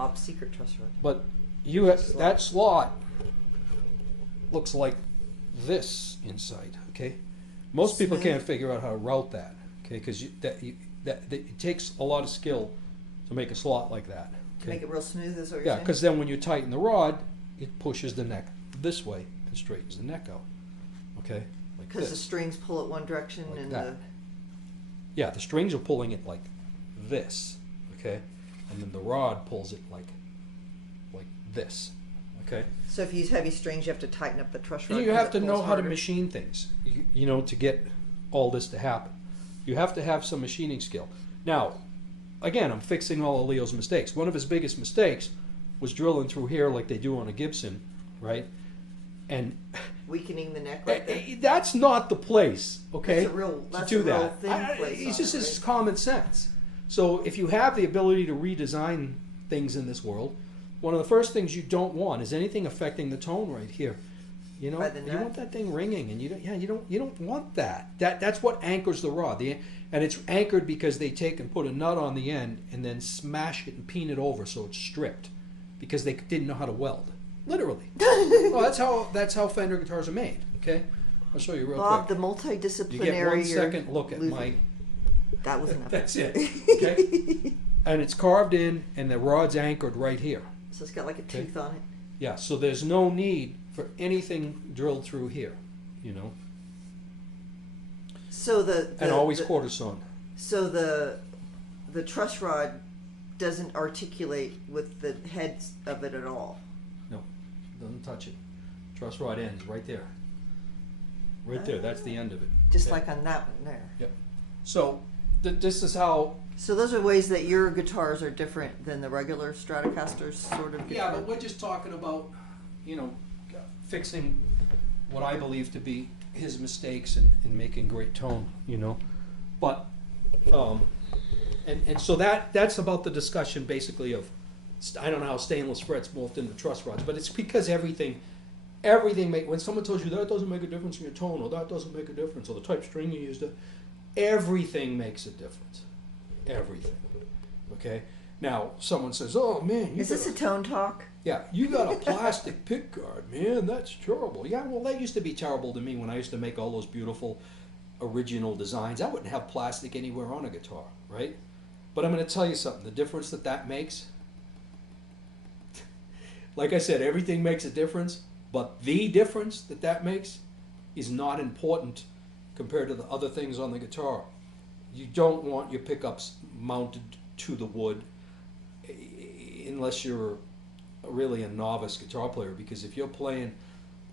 Bob's Secret truss rod. But that slot looks like this inside, okay? Most people can't figure out how to route that, okay? Because it takes a lot of skill to make a slot like that. To make it real smooth, is what you're Yeah, saying? because then when you tighten the rod, it pushes the neck this way and straightens the neck out, okay? Like Because the this. strings pull it one direction Like and that. Yeah, the strings are pulling it like this, okay? And then the rod pulls it like this, okay? so if you use heavy strings, you have to tighten up the truss rod. You 'cause have it to know pulls how to harder. machine things, you know, to get all this to happen. You have to have some machining skill. Now, again, I'm fixing all of Leo's mistakes. One of his biggest mistakes was drilling through here like they do on a Gibson, right? And Weakening the neck right there. that's not the place, okay? That's a real to do that. thin place It's on just it, it's right? common sense. So if you have the ability to redesign things in this world, one of the first things you don't want is anything affecting the tone right here. You know, By the you nut? want that thing ringing, and you don't want that. That's what anchors the rod. And it's anchored because they take and put a nut on the end and then smash it and peen it over so it's stripped, because they didn't know how to weld. Literally. Well, that's how Fender guitars are made. Okay, I'll show you real Bob, quick. the multidisciplinary. You get 1 you're second look at losing. my. That was enough. That's it. Okay, and it's carved in, and the rod's anchored right here. So it's got like a Okay. tooth on it. Yeah, so there's no need for anything drilled through here, you know, So and always quarter sawn. So the truss rod doesn't articulate with the heads of it at all. No, doesn't touch it. Truss rod ends right there. Right there. That's the end of it. Just Okay. like on that one there. Yep. So this is how. So those are ways that your guitars are different than the regular Stratocasters sort of Yeah, guitar. but we're just talking about, you know, fixing what I believe to be his mistakes and making great tone, you know. But, and so that's about the discussion basically of, I don't know how stainless frets morphed into truss rods, but it's because everything when someone tells you that doesn't make a difference in your tone, or that doesn't make a difference, or the type string you used, everything makes a difference. Everything. Okay? Now, someone says, oh man, Is this a tone talk? yeah, you got a plastic pick guard, man, that's terrible. Yeah, well, that used to be terrible to me when I used to make all those beautiful original designs. I wouldn't have plastic anywhere on a guitar, right? But I'm going to tell you something, the difference that makes, like I said, everything makes a difference, but the difference that makes is not important compared to the other things on the guitar. You don't want your pickups mounted to the wood unless you're really a novice guitar player, because if you're playing,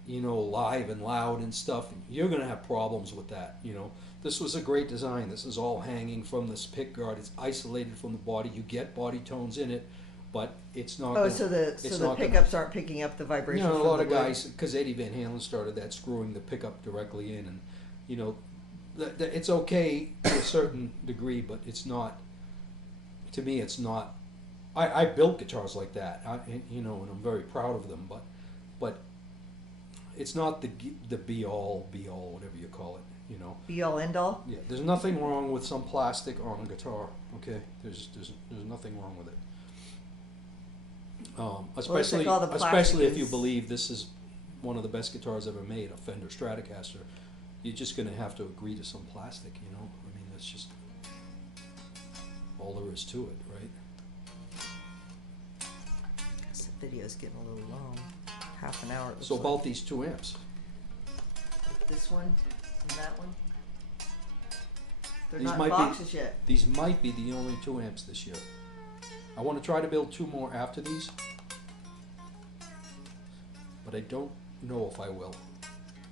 you know, live and loud and stuff, you're going to have problems with that, you know. This was a great design. This is all hanging from this pick guard. It's isolated from the body. You get body tones in it, but it's not. Oh, so the pickups aren't picking up the You vibration. know, a from lot the of wood. guys, because Eddie Van Halen started that, screwing the pickup directly in, and you know, it's okay to a certain degree, but it's not. To me, it's not. I built guitars like that, you know, and I'm very proud of them. But it's not the be all, whatever you call it, you know. Be all end all. Yeah, there's nothing wrong with some plastic on a guitar. Okay, there's nothing wrong with it. Especially all the plastic especially if you is- believe this is one of the best guitars ever made, a Fender Stratocaster. You're just going to have to agree to some plastic, you know. I mean, that's just all there is to it, right? This video's getting a little long. Half an hour. It looks So like. about these two amps. This one and that one. They're These not might in be- boxes yet. These might be the only two amps this year. I want to try to build two more after these, but I don't know if I will.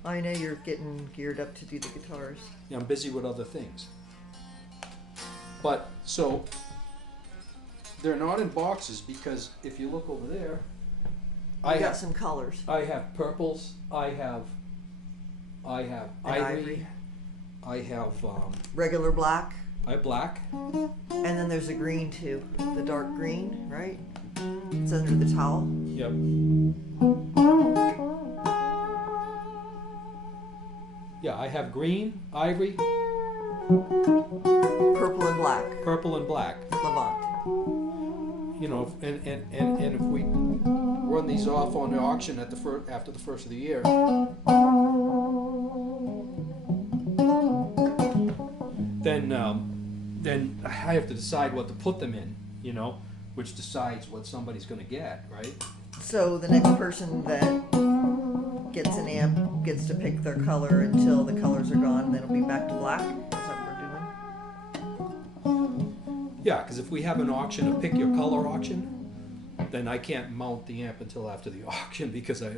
I know you're getting geared up to do the guitars. Yeah, I'm busy with other things. But, so, they're not in boxes because if you look over there, I got some colors. I have purples, I have And ivory, I have Regular black. I have black. And then there's a green too. The dark green, right? It's under the towel. Yep. Yeah, I have green, ivory, Purple and black. purple, and black. Levant. you know, and if we run these off on the auction at the after the first of the year, then I have to decide what to put them in, you know, which decides what somebody's going to get, right? So the next person that gets an amp gets to pick their color until the colors are gone, then it'll be back to black. Is that what we're doing? Yeah, because if we have an auction, a pick your color auction, then I can't mount the amp until after the auction because I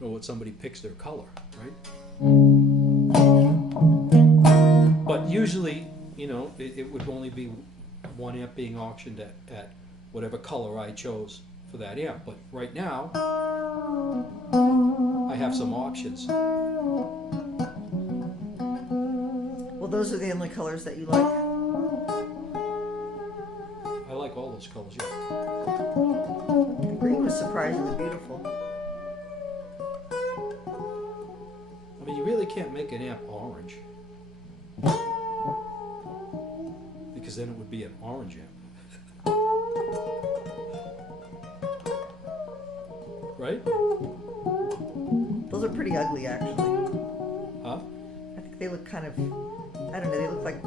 know what somebody picks their color, right? But usually, you know, it would only be one amp being auctioned at whatever color I chose for that amp. But right now, I have some options. Well, those are the only colors that you like. I like all those colors, yeah. The green was surprisingly beautiful. I mean, you really can't make an amp orange. Because then it would be an orange amp. Right? Those are pretty ugly, actually. Huh? I think they look kind of, I don't know, they look like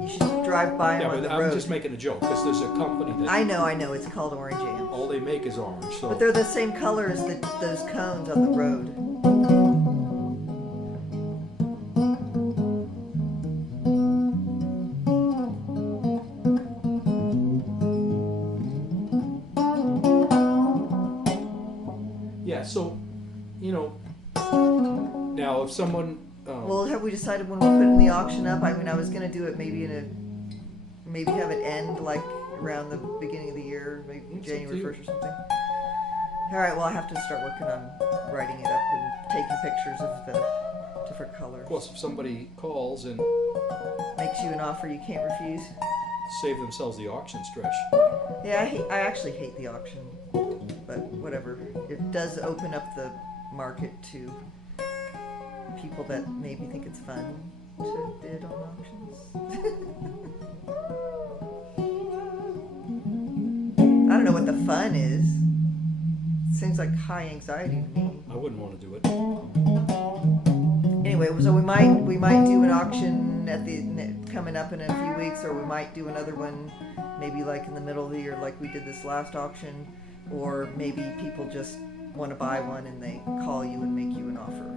you should drive by them Yeah, on but the I'm road. just making a joke because there's a company that I know, it's called Orange Amp. all they make is orange. So But they're the same color as those cones on the road. yeah, so you know, now if someone Well, have we decided when we're putting the auction up? I mean, I was gonna do it maybe maybe have it end like around the beginning of the year, maybe It's up to January you. 1st or something. All right, well, I have to start working on writing it up and taking pictures of the different colors. of course, if somebody calls and Makes you an offer you can't refuse. save themselves the auction stretch, Yeah, I actually hate the auction, but whatever. It does open up the market to people that maybe think it's fun to bid on auctions. I don't know what the fun is. It seems like high anxiety to me. I wouldn't want to do it. Anyway, so we might do an auction coming up in a few weeks, or we might do another one maybe like in the middle of the year, like we did this last auction, or maybe people just want to buy one and they call you and make you an offer.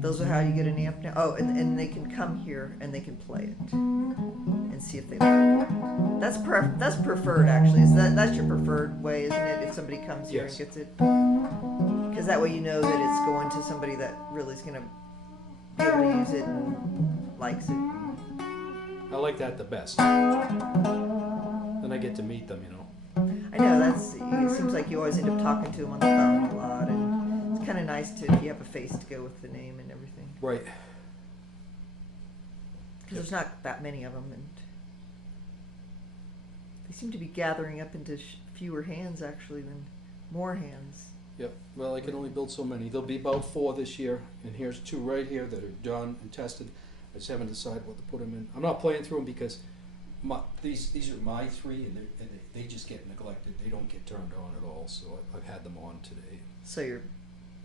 Those are how you get an amp now. Oh, and they can come here and they can play it and see if they like it. That's preferred, actually. That's your preferred way, isn't it? If somebody comes here Yes. and gets it, because that way you know that it's going to somebody that really is going to be able to use it and likes it. I like that the best. Then I get to meet them, you know. I know it seems like you always end up talking to them on the phone a lot, and it's kind of nice to if you have a face to go with the name and everything. Right. Because there's not that many of them, and they seem to be gathering up into fewer hands actually than more hands. Yep. Well, I can only build so many. There'll be about 4 this year, and here's 2 right here that are done and tested. I just haven't decided what to put them in. I'm not playing through them because these are my 3, and they just get neglected. They don't get turned on at all. So I've had them on today. So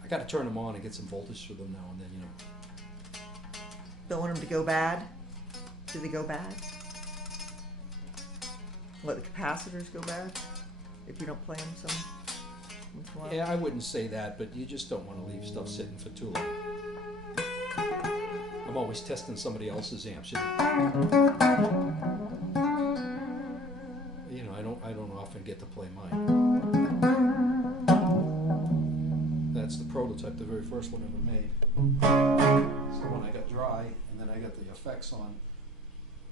I got to turn them on and get some voltage through them now and then, you know. don't want them to go bad. Do they go bad? Let the capacitors go bad if you don't play them some once in a while? Yeah, I wouldn't say that, but you just don't want to leave stuff sitting for too long. I'm always testing somebody else's amps. You know, I don't often get to play mine. That's the prototype, the very first one ever made. It's the one I got dry, and then I got the effects on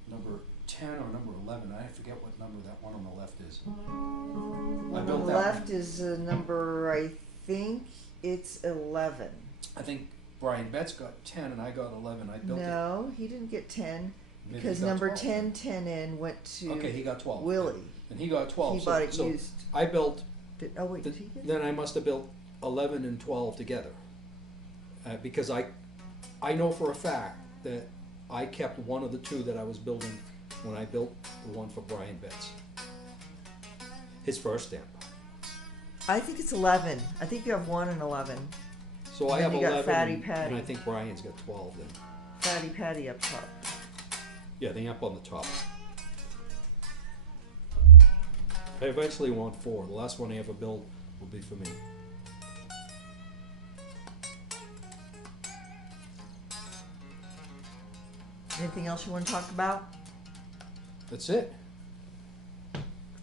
number 10 or number 11. I forget what number that one on the left is. I On built the that left is number, I think it's 11. I think Brian Betts got 10 and I got 11. I built it. No, he didn't get 10 Maybe because he got number 12. 10 went to Okay, he got 12. Willie. And he got 12. He bought it used. I built, Oh wait, did he get it? then I must have built 11 and 12 together. Because I know for a fact that I kept one of the 2 that I was building when I built the one for Brian Betts. his first stamp. I think it's 11. I think you have 1 and 11. So I And have then you got 11, Fatty and Patty. I think Brian's got 12 then. Fatty Patty up top. Yeah, the amp on the top. I eventually want 4. The last one I ever build will be for me. Anything else you want to talk about? That's it.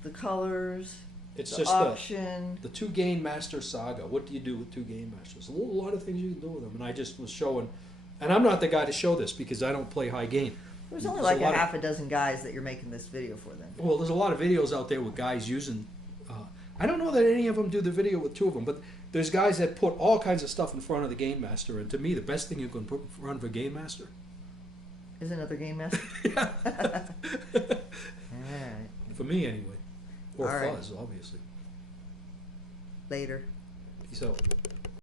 The colors, It's the just auction. the 2 Game Master saga. What do you do with 2 Game Masters? A lot of things you can do with them. And I just was showing, and I'm not the guy to show this because I don't play high game. There's only There's like a a lot of- half a dozen guys that you're making this video for then. Well, there's a lot of videos out there with guys using. I don't know that any of them do the video with 2 of them, but there's guys that put all kinds of stuff in front of the Game Master. And to me, the best thing you can put in front of a Game Master Is another game master? yeah. Alright. For me, anyway. Or All right. Fuzz, obviously. Later. Peace out.